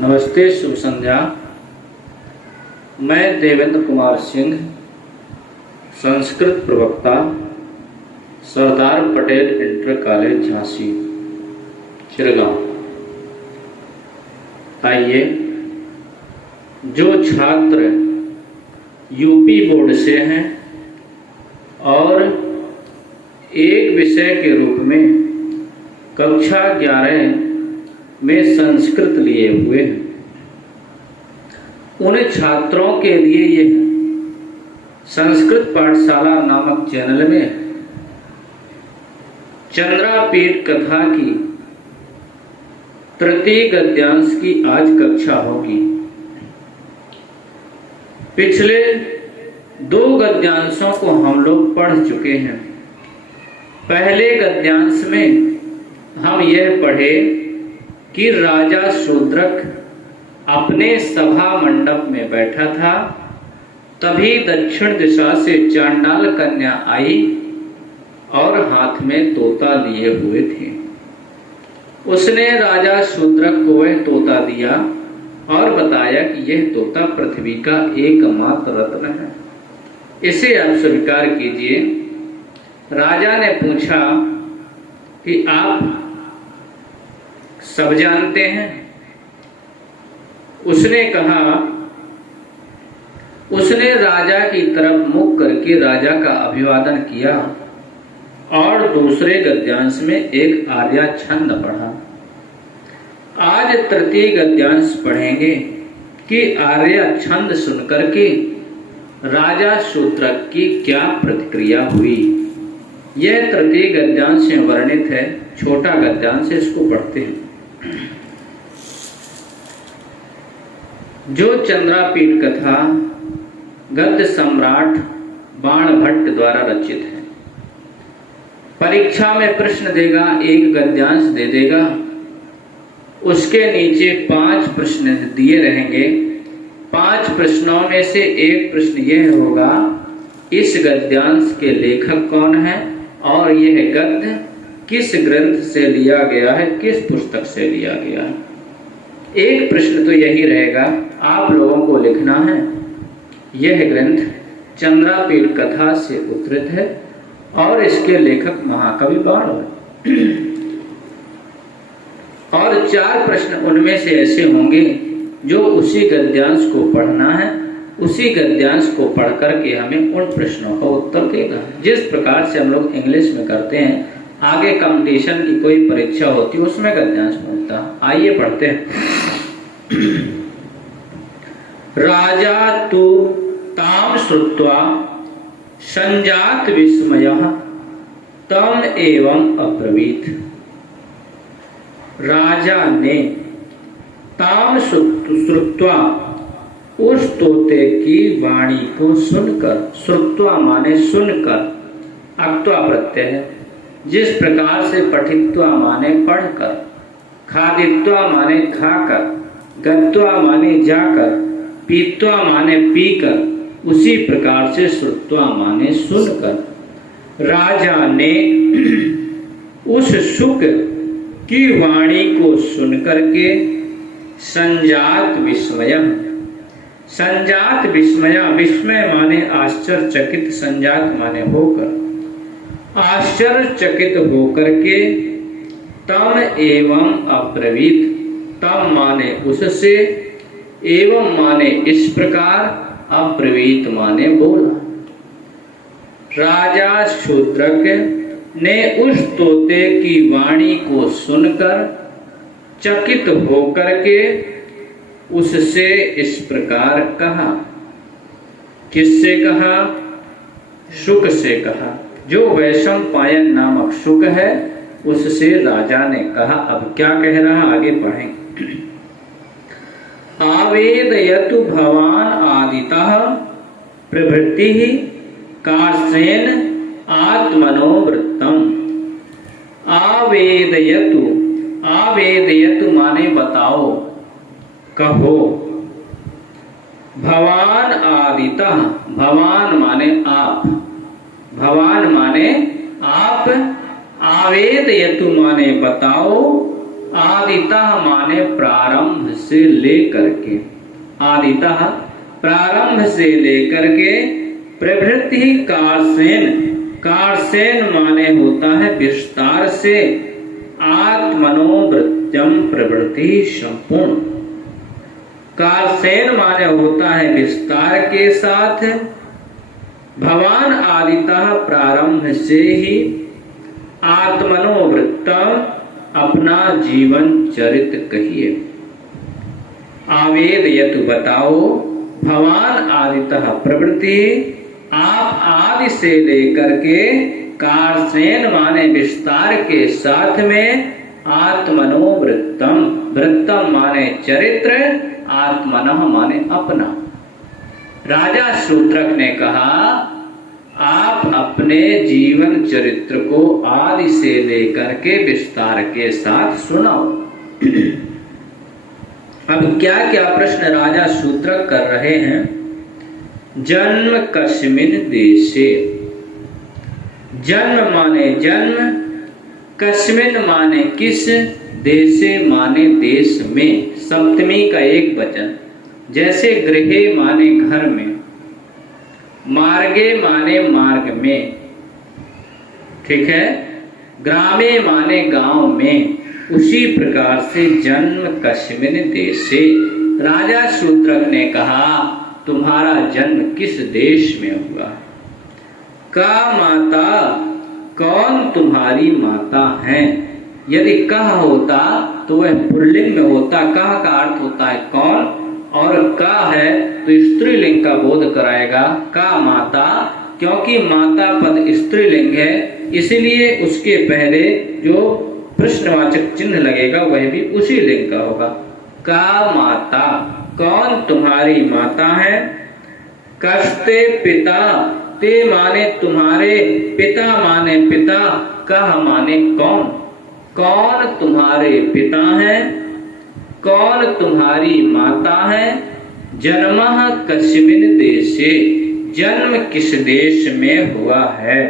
नमस्ते, शुभ संध्या। मैं देवेंद्र कुमार सिंह, संस्कृत प्रवक्ता, सरदार पटेल इंटर कॉलेज झांसी, चिरगांव। आइए, जो छात्र यूपी बोर्ड से हैं और एक विषय के रूप में कक्षा 11 में संस्कृत लिए हुए हैं, उन छात्रों के लिए यह संस्कृत पाठशाला नामक चैनल में चंद्रापीठ कथा की तृतीय गद्यांश की आज कक्षा होगी। पिछले 2 गद्यांशों को हम लोग पढ़ चुके हैं। पहले गद्यांश में हम यह पढ़े कि राजा शूद्रक अपने सभा मंडप में बैठा था, तभी दक्षिण दिशा से चांडाल कन्या आई और हाथ में तोता लिए हुए थे। उसने राजा शूद्रक को वह तोता दिया और बताया कि यह तोता पृथ्वी का एकमात्र रत्न है, इसे आप स्वीकार कीजिए। राजा ने पूछा कि आप सब जानते हैं? उसने कहा, उसने राजा की तरफ मुख करके राजा का अभिवादन किया और दूसरे गद्यांश में एक आर्या छंद पढ़ा। आज तृतीय गद्यांश पढ़ेंगे कि आर्या छंद सुनकर के राजा शूद्रक की क्या प्रतिक्रिया हुई। यह तृतीय गद्यांश में वर्णित है, छोटा गद्यांश, इसको पढ़ते हैं। जो चंद्रापीठ कथा गद्य सम्राट बाणभट्ट द्वारा रचित है। परीक्षा में प्रश्न देगा, एक गद्यांश दे देगा, उसके नीचे 5 प्रश्न दिए रहेंगे। 5 प्रश्नों में से एक प्रश्न यह होगा, इस गद्यांश के लेखक कौन है और यह गद्य किस ग्रंथ से लिया गया है, किस पुस्तक से लिया गया है। एक प्रश्न तो यही रहेगा, आप लोगों को लिखना है यह ग्रंथ चंद्रापीठ कथा से उद्धृत है और इसके लेखक महाकवि बाण है। और 4 प्रश्न उनमें से ऐसे होंगे जो उसी गद्यांश को पढ़ना है, उसी गद्यांश को पढ़ करके हमें उन प्रश्नों का उत्तर देगा। जिस प्रकार से हम लोग इंग्लिश में करते हैं, आगे कंपटीशन की कोई परीक्षा होती है उसमें गद्यांश मिलता। आइए पढ़ते हैं। राजा तु ताम श्रुत्वा संजात विस्मयः तम एवं अब्रवीत। राजा ने ताम श्रुत्वा, उस तोते की वाणी को सुनकर, श्रुत्वा माने सुनकर, अक्त्वा प्रत्यय है। जिस प्रकार से पठित्वा माने पढ़कर, खादित्वा माने खाकर, गत्वा माने जाकर, पीत्वा माने पीकर, उसी प्रकार से श्रुत्वा माने सुनकर राजा ने उस शुक की वाणी को सुनकर के संजात विस्मय, संजात विस्मय, विस्मय माने आश्चर्यचकित, संजात माने होकर, आश्चर्यचकित होकर के, तम एवं अब्रवीत, तम माने उससे, एवं माने इस प्रकार, अब्रवीत माने बोला। राजा शूद्रक ने उस तोते की वाणी को सुनकर चकित होकर के उससे इस प्रकार कहा। किससे कहा? शुक से कहा। जो वैशंपायन नामक शुक है उससे राजा ने कहा। अब क्या कह रहा, आगे पढ़ेंगे। आवेदयतु भवान आदितः प्रभृति काश्रेण आत्मनो वृत्तम। आवेदयतु, आवेदयतु माने बताओ, कहो। भवान आदितः, भवान माने आप, भवान माने आप, आवेदयतु माने बताओ, आदितः माने प्रारंभ से लेकर के, आदितः प्रारंभ से लेकर के, प्रवृत्ति कारसेन, कारसेन माने होता है विस्तार से, आत्मनोवृत्त्यम प्रवृत्ति संपूर्ण, कारसेन माने होता है विस्तार के साथ, भवान आदितः प्रारंभ से ही, आत्मनोवृत्तम अपना जीवन चरित कहिए, आवेदयत बताओ, भवान आदितः प्रवृत्ति, आप आदि से लेकर के, कारसेन माने विस्तार के साथ में, आत्मनोवृत्तम, वृत्तम माने चरित्र, आत्मनः माने अपना। राजा शूद्रक ने कहा आप अपने जीवन चरित्र को आदि से लेकर के विस्तार के साथ सुनाओ। अब क्या क्या प्रश्न राजा शूद्रक कर रहे हैं। जन्म कस्मिन देशे, जन्म माने जन्म, कस्मिन माने किस, देशे माने देश में, सप्तमी का एक वचन, जैसे गृहे माने घर में, मार्गे माने मार्ग में, ठीक है, ग्रामे माने गांव में, उसी प्रकार से जन्म कस्मिन देशे। राजा शूद्रक ने कहा तुम्हारा जन्म किस देश में हुआ, का माता, कौन तुम्हारी माता है। यदि कह होता तो वह पुल्लिंग में होता, कह का अर्थ होता है कौन, और का है तो स्त्रीलिंग का बोध कराएगा, का माता, क्योंकि माता पद स्त्रीलिंग है, इसलिए उसके पहले जो प्रश्नवाचक चिन्ह लगेगा वह भी उसी लिंग का होगा। का माता, कौन तुम्हारी माता है। कस्ते पिता, ते माने तुम्हारे, पिता माने पिता, कह माने कौन, कौन तुम्हारे पिता हैं, कौन तुम्हारी माता है। जन्मः कस्मिन देशे, जन्म किस देश में हुआ है।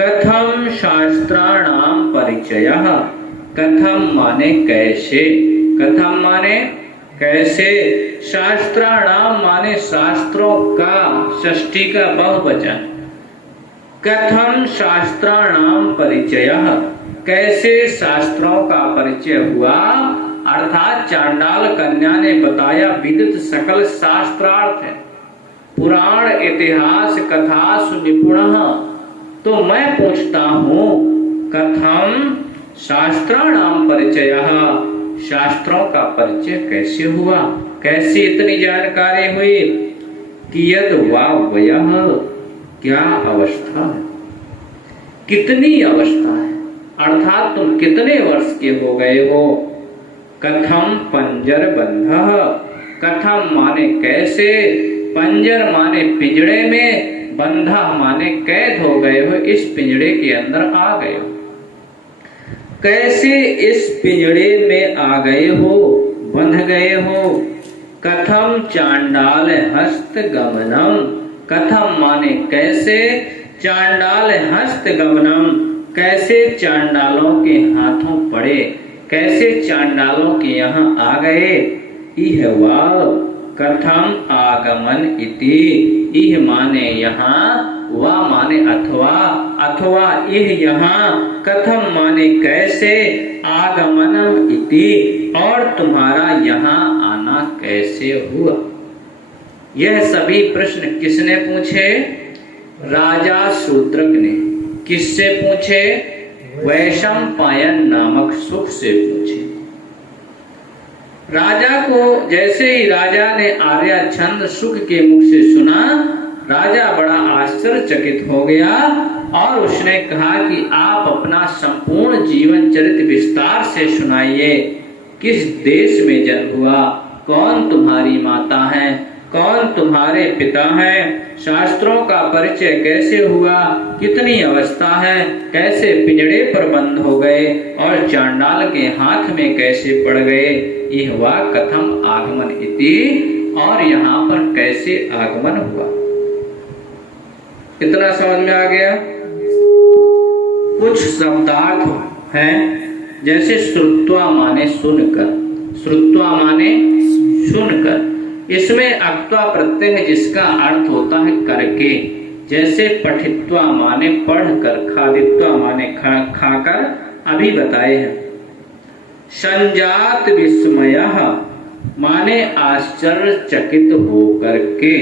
कथम शास्त्राणाम परिचयः, कथम माने कैसे, कथम माने कैसे, शास्त्राणाम माने शास्त्रों का, षष्ठी का बहुवचन। कथम शास्त्राणाम परिचयः, कैसे शास्त्रों का परिचय हुआ, अर्थात चांडाल कन्या ने बताया विदित सकल शास्त्रार्थ है, पुराण इतिहास कथा सुनिपुण। तो मैं पूछता हूँ कथम शास्त्राणाम परिचयः, शास्त्रों का परिचय कैसे हुआ, कैसे इतनी जानकारी हुई। कियद वा वयः, क्या अवस्था है, कितनी अवस्था है, अर्थात तुम कितने वर्ष के हो गए हो। कथम पंजर बंधः, कथम माने कैसे, पंजर माने पिंजड़े में, बंधा माने कैद हो गए हो, इस पिंजड़े के अंदर आ गए हो। कैसे इस पिंजड़े में आ गए हो, बंध गए हो। कथम चांडाल हस्त गमनम, कथम माने कैसे, चांडाल हस्त गमनम, कैसे चांडालों के हाथों पड़े, कैसे चांडालों के यहाँ आ गए। इह वा कथम आगमन इति, इह माने यहाँ, वा माने अथवा, अथवा इह यहाँ, कथम माने कैसे, आगमनम इति और तुम्हारा यहाँ आना कैसे हुआ। यह सभी प्रश्न किसने पूछे, राजा शूद्रक ने। किससे पूछे, वैशंपायन नामक सुख से पूछे। राजा को जैसे ही राजा ने आर्याछंद सुख के मुख से सुना, राजा बड़ा आश्चर्यचकित हो गया और उसने कहा कि आप अपना संपूर्ण जीवन चरित्र विस्तार से सुनाइए। किस देश में जन्म हुआ, कौन तुम्हारी माता है, कौन तुम्हारे पिता हैं, शास्त्रों का परिचय कैसे हुआ, कितनी अवस्था है, कैसे पिंजड़े पर बंद हो गए और चांडाल के हाथ में कैसे पड़ गए। यह हुआ कथम आगमन इति, और यहाँ पर कैसे आगमन हुआ। इतना समझ में आ गया। कुछ शब्दार्थ हैं जैसे श्रुत्वा माने सुनकर, श्रुत्वा माने सुनकर। इसमें अक्त्वा प्रत्यय है जिसका अर्थ होता है करके। जैसे पठित्वा माने पढ़कर, खादित्वा माने खाकर, अभी बताए हैं। संजात विस्मयः माने आश्चर्यचकित होकर के।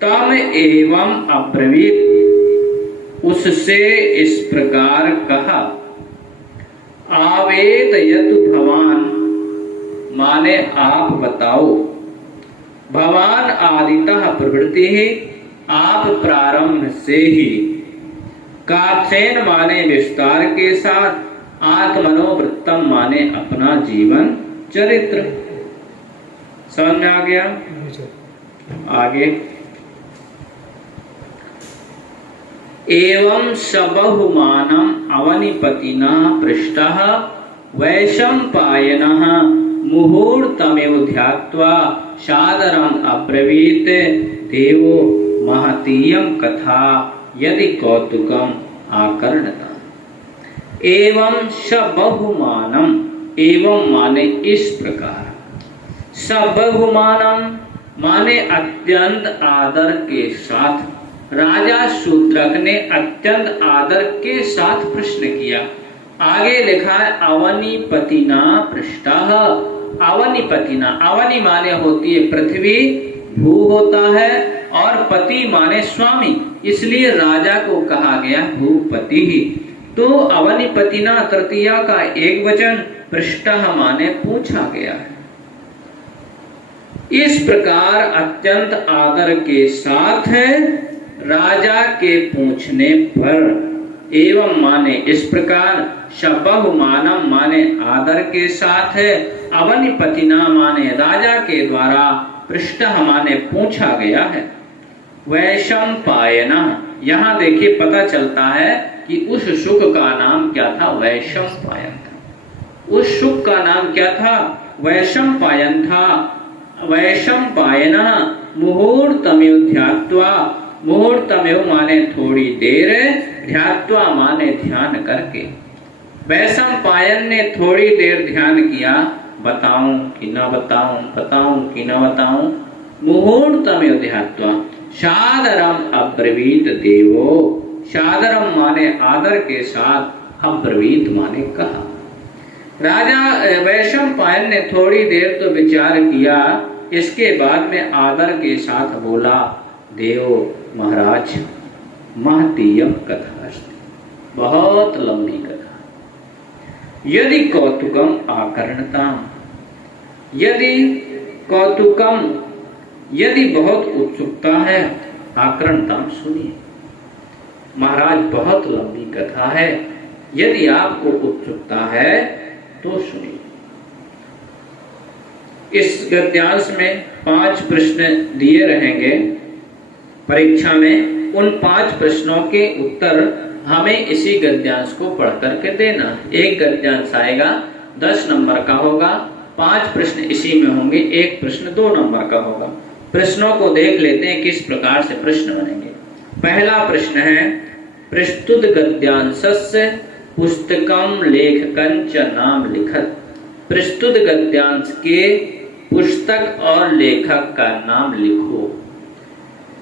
तम एवं अब्रवीत उससे इस प्रकार कहा। आवेदयतु भवान माने आप बताओ। भवान आदितः प्रवृत्ति ही, आप प्रारंभ से ही। कात्सेन माने विस्तार के साथ। आत्मनोवृत्तम माने अपना जीवन चरित्र। समझ में आ गया? आगे एवं सबहुमानम अवनिपतिना पृष्टः वैशंपायनः मुहूर्तमेव ध्यात्वा सादरम् अब्रवीत। देवो महतीयं कथा यदि कौतुकम आकर्णता। एवं सबहुमानम, एवं माने इस प्रकार। सबहुमानम माने अत्यंत आदर के साथ। राजा शूद्रक ने अत्यंत आदर के साथ प्रश्न किया। आगे लिखा है अवनिपतिना पृष्टः। अवनिपतिना, अवनि माने होती है पृथ्वी, भू होता है, और पति माने स्वामी, इसलिए राजा को कहा गया भूपति। तो अवनिपतिना तृतीया का एक वचन, पृष्टः माने पूछा गया है। इस प्रकार अत्यंत आदर के साथ राजा के पूछने पर, एवं माने इस प्रकार, सबहुमानम माने आदर के साथ है, अवनिपतिना माने राजा के द्वारा, पृष्ठः माने पूछा गया है। वैशंपायन, यहाँ देखिए पता चलता है कि उस शुक का नाम क्या था? वैशंपायन था। उस शुक का नाम क्या था? वैशंपायन था। वैशंपायन मुहूर्तमेव ध्यात्वा, मुहूर्तमेव माने थोड़ी देर, ध्यात्वा माने ध्यान करके। वैशंपायन ने थोड़ी देर ध्यान किया, बताऊं कि न बताऊं, बताऊं कि न बताऊं। मुहूर्तमेव ध्यात्वा सादरम अब्रवीत देवो। सादरम माने आदर के साथ, अब्रवीत माने कहा। राजा वैशंपायन ने थोड़ी देर तो विचार किया, इसके बाद में आदर के साथ बोला, देवो महाराज महतीयम कथा अस्ति, बहुत लंबी कथा। यदि कौतुकम आकर्णताम, यदि कौतुकम, यदि बहुत उत्सुकता है, आकर्णताम सुनिए। महाराज बहुत लंबी कथा है, यदि आपको उत्सुकता है तो सुनिए। इस गद्यांश में 5 प्रश्न दिए रहेंगे परीक्षा में। उन 5 प्रश्नों के उत्तर हमें इसी गद्यांश को पढ़ करके देना। एक गद्यांश आएगा 10 नंबर का होगा, 5 प्रश्न इसी में होंगे, एक प्रश्न 2 नंबर का होगा। प्रश्नों को देख लेते हैं किस प्रकार से प्रश्न बनेंगे। पहला प्रश्न है, प्रस्तुत गद्यांशस्य पुस्तकम लेखकं च नाम लिखत। प्रस्तुत गद्यांश के पुस्तक और लेखक का नाम लिखो।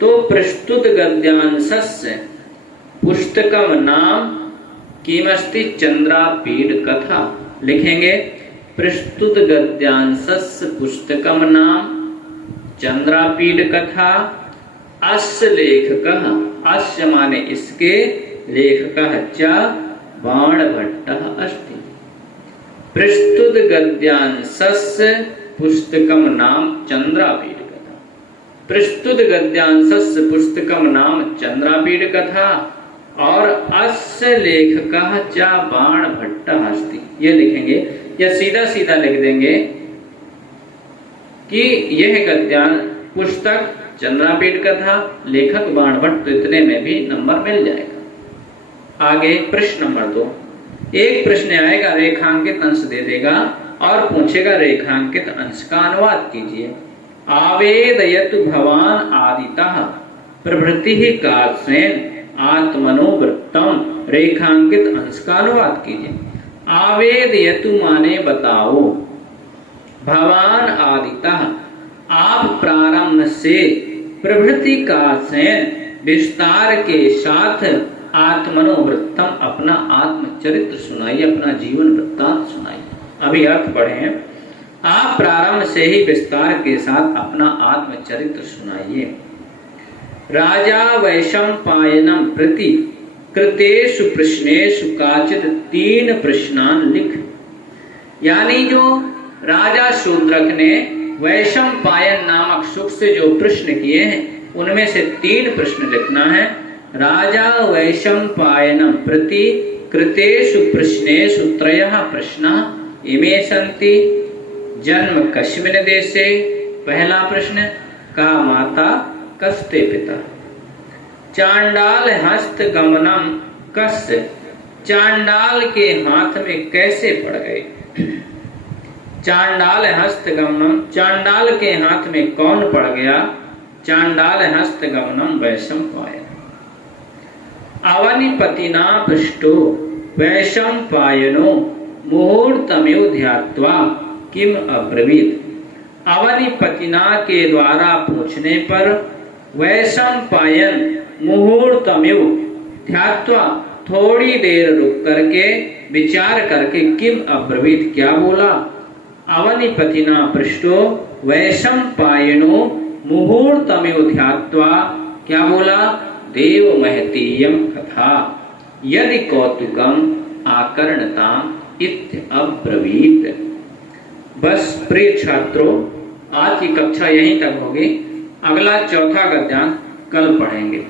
तो प्रस्तुत गद्यांशस्य पुस्तकम नाम किमस्ति चंद्रापीड कथा। लिखेंगे प्रस्तुत गद्यांशस्य पुस्तकम नाम चंद्रापीड कथा। अस्य लेखकः, अस्य माने इसके, लेखकः च बाणभट्टः अस्ति। प्रस्तुत गद्यांशस्य पुस्तकम नाम चंद्रापीड कथा। प्रस्तुत गद्यांशस्य पुस्तकम नाम चंद्रापीड कथा और अस्य लेखकः च बाणभट्टः अस्ति। ये लिखेंगे, या सीधा सीधा लिख देंगे कि यह गद्यांश पुस्तक चंद्रापीड कथा, लेखक बाणभट्ट, तो इतने में भी नंबर मिल जाएगा। आगे प्रश्न नंबर 2, एक प्रश्न आएगा, रेखांकित अंश दे देगा और पूछेगा रेखांकित अंश का अनुवाद कीजिए। आवेदयतु भवान आदितः प्रभृति कात्सेन आत्मनोवृत्तम। रेखांकित अंश का अनुवाद कीजिए। आवेदयतु माने बताओ। भवान आदितः आप प्रारंभ से प्रभृति का से विस्तार के साथ आत्मनोवृत्तम अपना आत्मचरित्र सुनाइए, अपना जीवन वृत्तांत सुनाइए। अभी अर्थ पढ़े हैं। आप प्रारंभ से ही विस्तार के साथ अपना आत्मचरित्र सुनाइए। राजा वैशंपायनम प्रति कृतेषु प्रश्नेषु काचित 3 प्रश्नान लिख। यानी जो राजा शूद्रक ने वैशंपायन नामक शुक से जो प्रश्न किए हैं उनमें से 3 प्रश्न लिखना है। राजा वैशंपायनम प्रति कृतेषु प्रश्नेषु 3 प्रश्ना इमे सन्ति। जन्म कस्मिन् देशे, पहला प्रश्न। का माता कस्ते पिता। चांडाल हस्त गमनम कस्य, चांडाल के हाथ में कैसे पड़ गए। चांडाल हस्त गमनम, चांडाल के हाथ में कौन पड़ गया। चांडाल हस्त गमनम वैशंपायन। अवनिपतिना पृष्टो वैशंपायनो मुहूर्तमेव ध्यात्वा किम अब्रवीत। अवनिपतिना के द्वारा पूछने पर वैशंपायन मुहूर्तमेव ध्यात्वा थोड़ी देर रुक करके विचार करके किम अब्रवीत क्या बोला। अवनिपतिना पृष्टो वैशंपायनो मुहूर्तमेव ध्यात्वा क्या बोला। देव महतीयम कथा यदि कौतुकम आकर्णताम इत्य अब्रवीत। बस प्रिय छात्रों, आज की कक्षा यहीं तक होगी। अगला चौथा गद्यांश कल पढ़ेंगे।